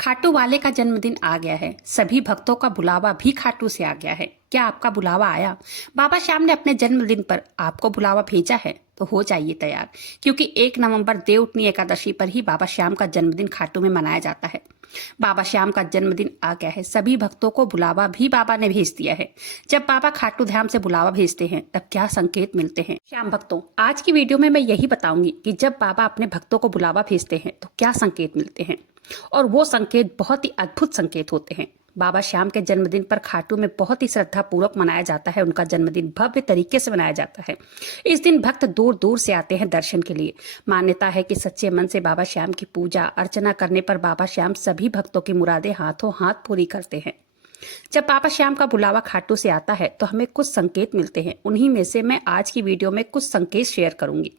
खाटू वाले का जन्मदिन आ गया है। सभी भक्तों का बुलावा भी खाटू से आ गया है। क्या आपका बुलावा आया? बाबा श्याम ने अपने जन्मदिन पर आपको बुलावा भेजा है तो हो जाइए तैयार, क्योंकि 1 नवंबर देवउठनी एकादशी पर ही बाबा श्याम का जन्मदिन खाटू में मनाया जाता है। बाबा श्याम का जन्मदिन आ गया है। सभी भक्तों को बुलावा भी बाबा ने भेज दिया है। जब बाबा खाटू धाम से बुलावा भेजते हैं तब क्या संकेत मिलते हैं? श्याम भक्तों, आज की वीडियो में मैं यही बताऊंगी कि जब बाबा अपने भक्तों को बुलावा भेजते हैं तो क्या संकेत मिलते हैं, और वो संकेत बहुत ही अद्भुत संकेत होते हैं। बाबा श्याम के जन्मदिन पर खाटू में बहुत ही श्रद्धा पूर्वक मनाया जाता है। उनका जन्मदिन भव्य तरीके से मनाया जाता है। इस दिन भक्त दूर दूर से आते हैं दर्शन के लिए। मान्यता है कि सच्चे मन से बाबा श्याम की पूजा अर्चना करने पर बाबा श्याम सभी भक्तों की मुरादें हाथों हाथ पूरी करते हैं। जब बाबा श्याम का बुलावा खाटू से आता है तो हमें कुछ संकेत मिलते हैं। उन्हीं में से मैं आज की वीडियो में कुछ संकेत शेयर करूंगी,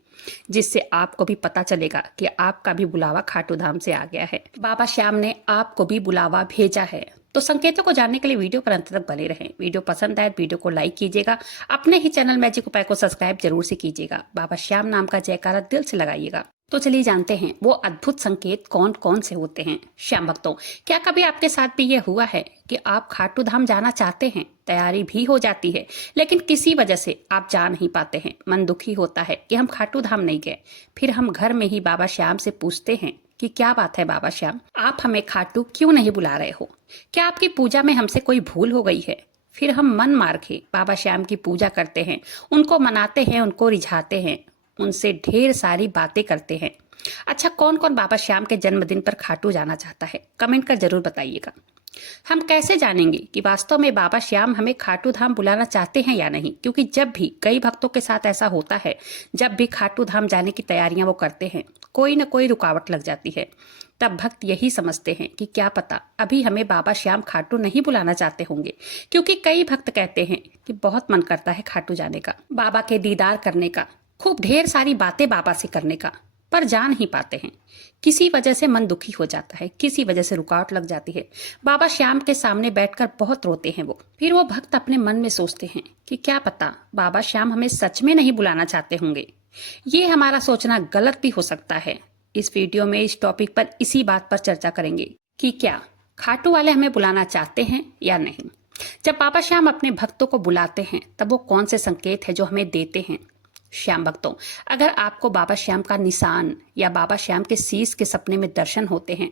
जिससे आपको भी पता चलेगा कि आपका भी बुलावा खाटू धाम से आ गया है। बाबा श्याम ने आपको भी बुलावा भेजा है। तो संकेतों को जानने के लिए वीडियो पर अंत तक बने रहें। वीडियो पसंद आए वीडियो को लाइक कीजिएगा। अपने ही चैनल मैजिक उपाय को सब्सक्राइब जरूर से कीजिएगा। बाबा श्याम नाम का जयकारा दिल से लगाइएगा। तो चलिए जानते हैं वो अद्भुत संकेत कौन कौन से होते हैं। श्याम भक्तों, क्या कभी आपके साथ भी ये हुआ है कि आप खाटू धाम जाना चाहते हैं, तैयारी भी हो जाती है, लेकिन किसी वजह से आप जा नहीं पाते हैं? मन दुखी होता है कि हम खाटू धाम नहीं गए। फिर हम घर में ही बाबा श्याम से पूछते हैं कि क्या बात है बाबा श्याम, आप हमें खाटू क्यों नहीं बुला रहे हो? क्या आपकी पूजा में हमसे कोई भूल हो गई है? फिर हम मन मार के बाबा श्याम की पूजा करते हैं, उनको मनाते हैं, उनको रिझाते हैं, उनसे ढेर सारी बातें करते हैं। अच्छा, कौन कौन बाबा श्याम के जन्मदिन पर खाटू जाना चाहता है? कमेंट कर जरूर बताइएगा। हम कैसे जानेंगे कि वास्तव में बाबा श्याम हमें खाटू धाम बुलाना चाहते हैं या नहीं? क्योंकि जब भी कई भक्तों के साथ ऐसा होता है, जब भी खाटू धाम जाने की तैयारियां वो करते हैं, कोई न कोई रुकावट लग जाती है। तब भक्त यही समझते हैं कि क्या पता अभी हमें बाबा श्याम खाटू नहीं बुलाना चाहते होंगे, क्योंकि कई भक्त कहते हैं कि बहुत मन करता है खाटू जाने का, बाबा के दीदार करने का, खूब ढेर सारी बातें बाबा से करने का, पर जा नहीं पाते हैं। किसी वजह से मन दुखी हो जाता है, किसी वजह से रुकावट लग जाती है। बाबा श्याम के सामने बैठकर बहुत रोते हैं वो। फिर वो भक्त अपने मन में सोचते हैं कि क्या पता बाबा श्याम हमें सच में नहीं बुलाना चाहते होंगे। ये हमारा सोचना गलत भी हो सकता है। इस वीडियो में इस टॉपिक पर इसी बात पर चर्चा करेंगे कि क्या खाटू वाले हमें बुलाना चाहते हैं या नहीं। जब बाबा श्याम अपने भक्तों को बुलाते हैं तब वो कौन से संकेत है जो हमें देते हैं? श्याम भक्तों, अगर आपको बाबा श्याम का निशान या बाबा श्याम के शीश के सपने में दर्शन होते हैं,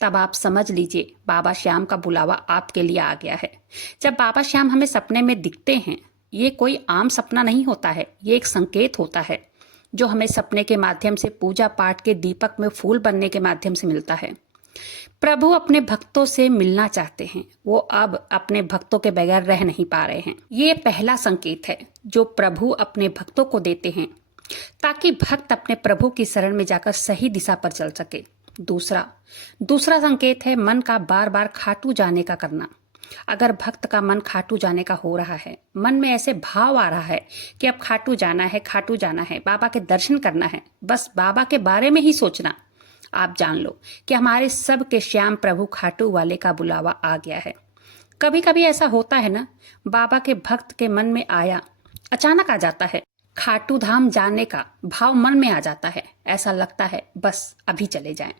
तब आप समझ लीजिए बाबा श्याम का बुलावा आपके लिए आ गया है। जब बाबा श्याम हमें सपने में दिखते हैं, ये कोई आम सपना नहीं होता है, ये एक संकेत होता है जो हमें सपने के माध्यम से, पूजा पाठ के दीपक में फूल बनने के माध्यम से मिलता है। प्रभु अपने भक्तों से मिलना चाहते हैं। वो अब अपने भक्तों के बगैर रह नहीं पा रहे हैं। ये पहला संकेत है जो प्रभु अपने भक्तों को देते हैं, ताकि भक्त अपने प्रभु की शरण में जाकर सही दिशा पर चल सके। दूसरा संकेत है मन का बार बार खाटू जाने का करना। अगर भक्त का मन खाटू जाने का हो रहा है, मन में ऐसे भाव आ रहा है कि अब खाटू जाना है, खाटू जाना है, बाबा के दर्शन करना है, बस बाबा के बारे में ही सोचना, आप जान लो कि हमारे सब के श्याम प्रभु खाटू वाले का बुलावा आ गया है। कभी कभी ऐसा होता है ना, बाबा के भक्त के मन में आया, अचानक आ जाता है, खाटू धाम जाने का भाव मन में आ जाता है। ऐसा लगता है बस अभी चले जाएं।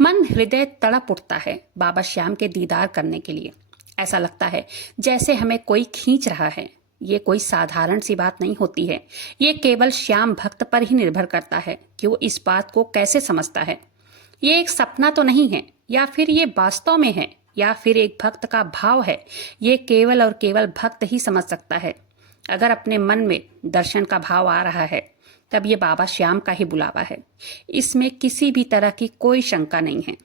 मन हृदय तड़प उठता है बाबा श्याम के दीदार करने के लिए। ऐसा लगता है जैसे हमें कोई खींच रहा है। ये कोई साधारण सी बात नहीं होती है। ये केवल श्याम भक्त पर ही निर्भर करता है कि वो इस बात को कैसे समझता है। ये एक सपना तो नहीं है, या फिर ये वास्तव में है, या फिर एक भक्त का भाव है। ये केवल और केवल भक्त ही समझ सकता है। अगर अपने मन में दर्शन का भाव आ रहा है, तब ये बाबा श्याम का ही बुलावा है। इसमें किसी भी तरह की कोई शंका नहीं है।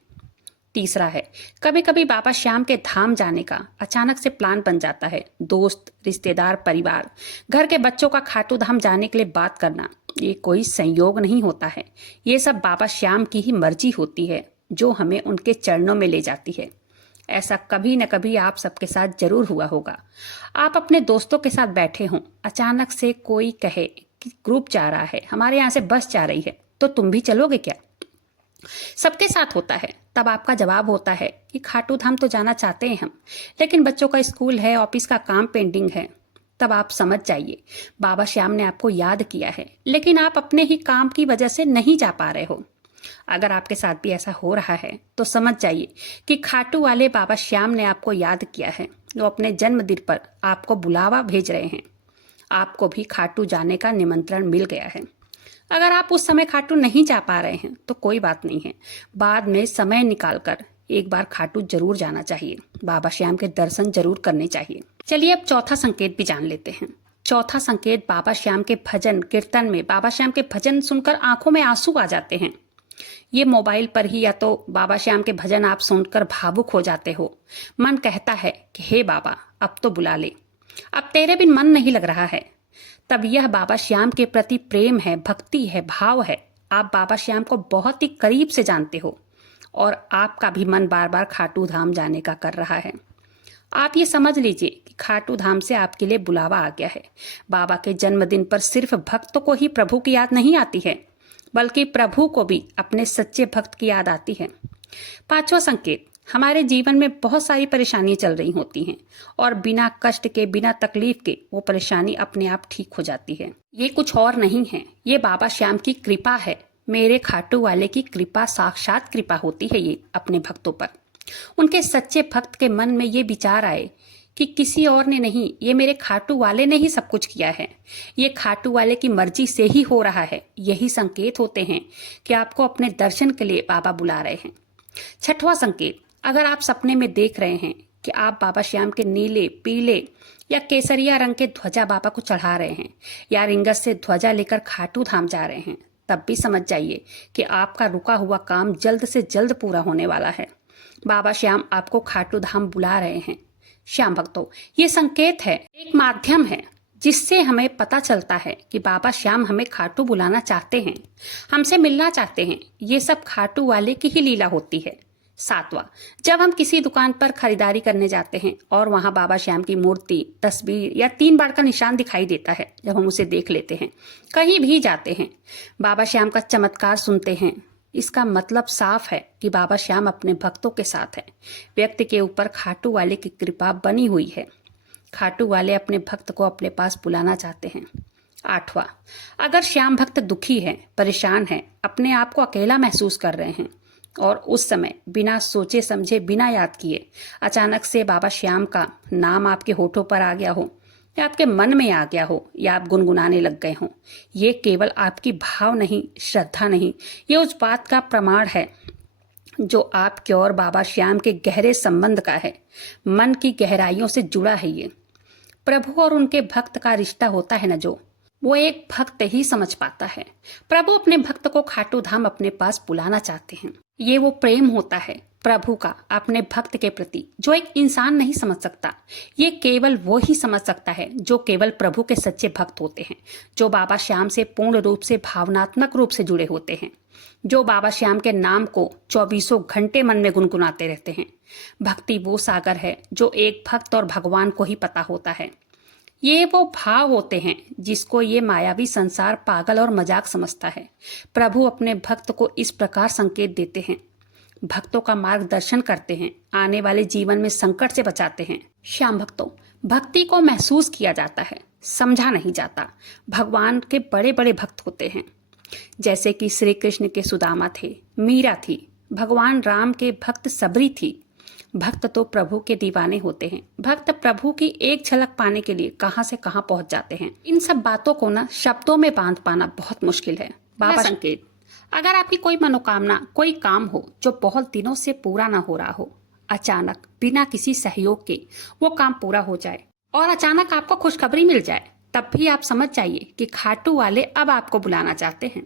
तीसरा है, कभी कभी बाबा श्याम के धाम जाने का अचानक से प्लान बन जाता है। दोस्त, रिश्तेदार, परिवार, घर के बच्चों का खाटू धाम जाने के लिए बात करना, ये कोई संयोग नहीं होता है। ये सब बाबा श्याम की ही मर्जी होती है जो हमें उनके चरणों में ले जाती है। ऐसा कभी न कभी आप सबके साथ जरूर हुआ होगा। आप अपने दोस्तों के साथ बैठे हों, अचानक से कोई कहे कि ग्रुप जा रहा है, हमारे यहाँ से बस जा रही है, तो तुम भी चलोगे क्या? सबके साथ होता है। तब आपका जवाब होता है कि खाटू धाम तो जाना चाहते हैं हम, लेकिन बच्चों का स्कूल है, ऑफिस का काम पेंडिंग है। तब आप समझ जाइए बाबा श्याम ने आपको याद किया है, लेकिन आप अपने ही काम की वजह से नहीं जा पा रहे हो। अगर आपके साथ भी ऐसा हो रहा है तो समझ जाइए कि खाटू वाले बाबा श्याम ने आपको याद किया है। वो अपने जन्मदिन पर आपको बुलावा भेज रहे हैं। आपको भी खाटू जाने का निमंत्रण मिल गया है। अगर आप उस समय खाटू नहीं जा पा रहे हैं तो कोई बात नहीं है, बाद में समय निकालकर एक बार खाटू जरूर जाना चाहिए। बाबा श्याम के दर्शन जरूर करने चाहिए। चलिए अब चौथा संकेत भी जान लेते हैं। चौथा संकेत, बाबा श्याम के भजन कीर्तन में बाबा श्याम के भजन सुनकर आंखों में आंसू आ जाते हैं। ये मोबाइल पर ही या तो बाबा श्याम के भजन आप सुनकर भावुक हो जाते हो। मन कहता है कि हे बाबा अब तो बुला ले, अब तेरे बिन मन नहीं लग रहा है। तब यह बाबा श्याम के प्रति प्रेम है, भक्ति है, भाव है। आप बाबा श्याम को बहुत ही करीब से जानते हो और आपका भी मन बार बार खाटू धाम जाने का कर रहा है। आप ये समझ लीजिए कि खाटू धाम से आपके लिए बुलावा आ गया है। बाबा के जन्मदिन पर सिर्फ भक्तों को ही प्रभु की याद नहीं आती है, बल्कि प्रभु को भी अपने सच्चे भक्त की याद आती है। पांचवा संकेत, हमारे जीवन में बहुत सारी परेशानियां चल रही होती हैं और बिना कष्ट के, बिना तकलीफ के वो परेशानी अपने आप ठीक हो जाती है। ये कुछ और नहीं है, ये बाबा श्याम की कृपा है। मेरे खाटू वाले की कृपा, साक्षात कृपा होती है ये अपने भक्तों पर। उनके सच्चे भक्त के मन में ये विचार आए कि किसी और ने नहीं, ये मेरे खाटू वाले ने ही सब कुछ किया है, ये खाटू वाले की मर्जी से ही हो रहा है। यही संकेत होते हैं कि आपको अपने दर्शन के लिए बाबा बुला रहे हैं। छठवां संकेत, अगर आप सपने में देख रहे हैं कि आप बाबा श्याम के नीले, पीले या केसरिया रंग के ध्वजा बाबा को चढ़ा रहे हैं या रिंगत से ध्वजा लेकर खाटू धाम जा रहे हैं, तब भी समझ जाइए कि आपका रुका हुआ काम जल्द से जल्द पूरा होने वाला है। बाबा श्याम आपको खाटू धाम बुला रहे हैं। श्याम भक्तों, ये संकेत है, एक माध्यम है जिससे हमें पता चलता है कि बाबा श्याम हमें खाटू बुलाना चाहते हैं, हमसे मिलना चाहते हैं। ये सब खाटू वाले की ही लीला होती है। सातवां, जब हम किसी दुकान पर खरीदारी करने जाते हैं और वहां बाबा श्याम की मूर्ति, तस्वीर या 3 बार का निशान दिखाई देता है, जब हम उसे देख लेते हैं, कहीं भी जाते हैं, बाबा श्याम का चमत्कार सुनते हैं, इसका मतलब साफ है कि बाबा श्याम अपने भक्तों के साथ है। व्यक्ति के ऊपर खाटू वाले की कृपा बनी हुई है। खाटू वाले अपने भक्त को अपने पास बुलाना चाहते हैं। आठवां, अगर श्याम भक्त दुखी है, परेशान है, अपने आप को अकेला महसूस कर रहे हैं और उस समय बिना सोचे समझे, बिना याद किए अचानक से बाबा श्याम का नाम आपके होठों पर आ गया हो या आपके मन में आ गया हो या आप गुनगुनाने लग गए हो, ये केवल आपकी भाव नहीं, श्रद्धा नहीं, ये उस बात का प्रमाण है जो आपके और बाबा श्याम के गहरे संबंध का है। मन की गहराइयों से जुड़ा है ये। प्रभु और उनके भक्त का रिश्ता होता है ना, जो वो एक भक्त ही समझ पाता है। प्रभु अपने भक्त को खाटू धाम अपने पास बुलाना चाहते हैं। ये वो प्रेम होता है प्रभु का अपने भक्त के प्रति, जो एक इंसान नहीं समझ सकता। ये केवल वो ही समझ सकता है जो केवल प्रभु के सच्चे भक्त होते हैं, जो बाबा श्याम से पूर्ण रूप से, भावनात्मक रूप से जुड़े होते हैं, जो बाबा श्याम के नाम को 24 घंटे मन में गुनगुनाते रहते हैं। भक्ति वो सागर है जो एक भक्त और भगवान को ही पता होता है। ये वो भाव होते हैं जिसको ये मायावी संसार पागल और मजाक समझता है। प्रभु अपने भक्त को इस प्रकार संकेत देते हैं, भक्तों का मार्गदर्शन करते हैं, आने वाले जीवन में संकट से बचाते हैं। श्याम भक्तों, भक्ति को महसूस किया जाता है, समझा नहीं जाता। भगवान के बड़े बड़े भक्त होते हैं, जैसे कि श्री कृष्ण के सुदामा थे, मीरा थी, भगवान राम के भक्त सबरी थी। भक्त तो प्रभु के दीवाने होते हैं। भक्त प्रभु की एक झलक पाने के लिए कहां से कहां पहुंच जाते हैं। इन सब बातों को ना शब्दों में बांध पाना बहुत मुश्किल है। बाबा संकेत, अगर आपकी कोई मनोकामना, कोई काम हो जो बहुत दिनों से पूरा ना हो रहा हो, अचानक बिना किसी सहयोग के वो काम पूरा हो जाए और अचानक आपको खुशखबरी मिल जाए, तब भी आप समझ जाइए कि खाटू वाले अब आपको बुलाना चाहते हैं।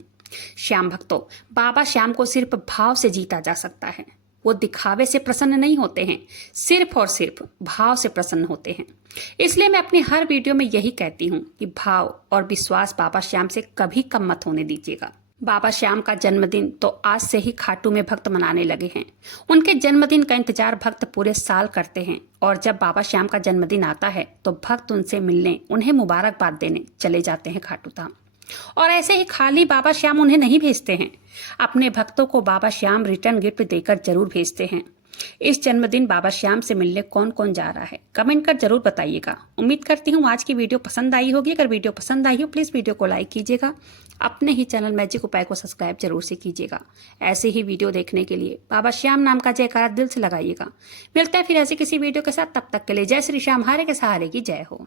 श्याम भक्तों, बाबा श्याम को सिर्फ भाव से जीता जा सकता है। वो दिखावे से प्रसन्न नहीं होते हैं, सिर्फ और सिर्फ भाव से प्रसन्न होते हैं। इसलिए मैं अपनी हर वीडियो में यही कहती हूँ कि भाव और विश्वास बाबा श्याम से कभी कम मत होने दीजिएगा। बाबा श्याम का जन्मदिन तो आज से ही खाटू में भक्त मनाने लगे हैं। उनके जन्मदिन का इंतजार भक्त पूरे साल करते हैं और जब बाबा श्याम का जन्मदिन आता है तो भक्त उनसे मिलने, उन्हें मुबारकबाद देने चले जाते हैं खाटू धाम। और ऐसे ही खाली बाबा श्याम उन्हें नहीं भेजते हैं, अपने भक्तों को बाबा श्याम रिटर्न गिफ्ट देकर जरूर भेजते हैं। इस जन्मदिन बाबा श्याम से मिलने कौन कौन जा रहा है, कमेंट कर जरूर बताइएगा। उम्मीद करती हूँ आज की वीडियो पसंद आई होगी। अगर वीडियो पसंद आई हो प्लीज़ वीडियो को लाइक कीजिएगा। अपने ही चैनल मैजिक उपाय को सब्सक्राइब जरूर से कीजिएगा। ऐसे ही वीडियो देखने के लिए बाबा श्याम नाम का जयकारा दिल से लगाइएगा। मिलते हैं फिर ऐसे किसी वीडियो के साथ, तब तक के लिए जय श्री श्याम, हारे के सहारे की जय हो।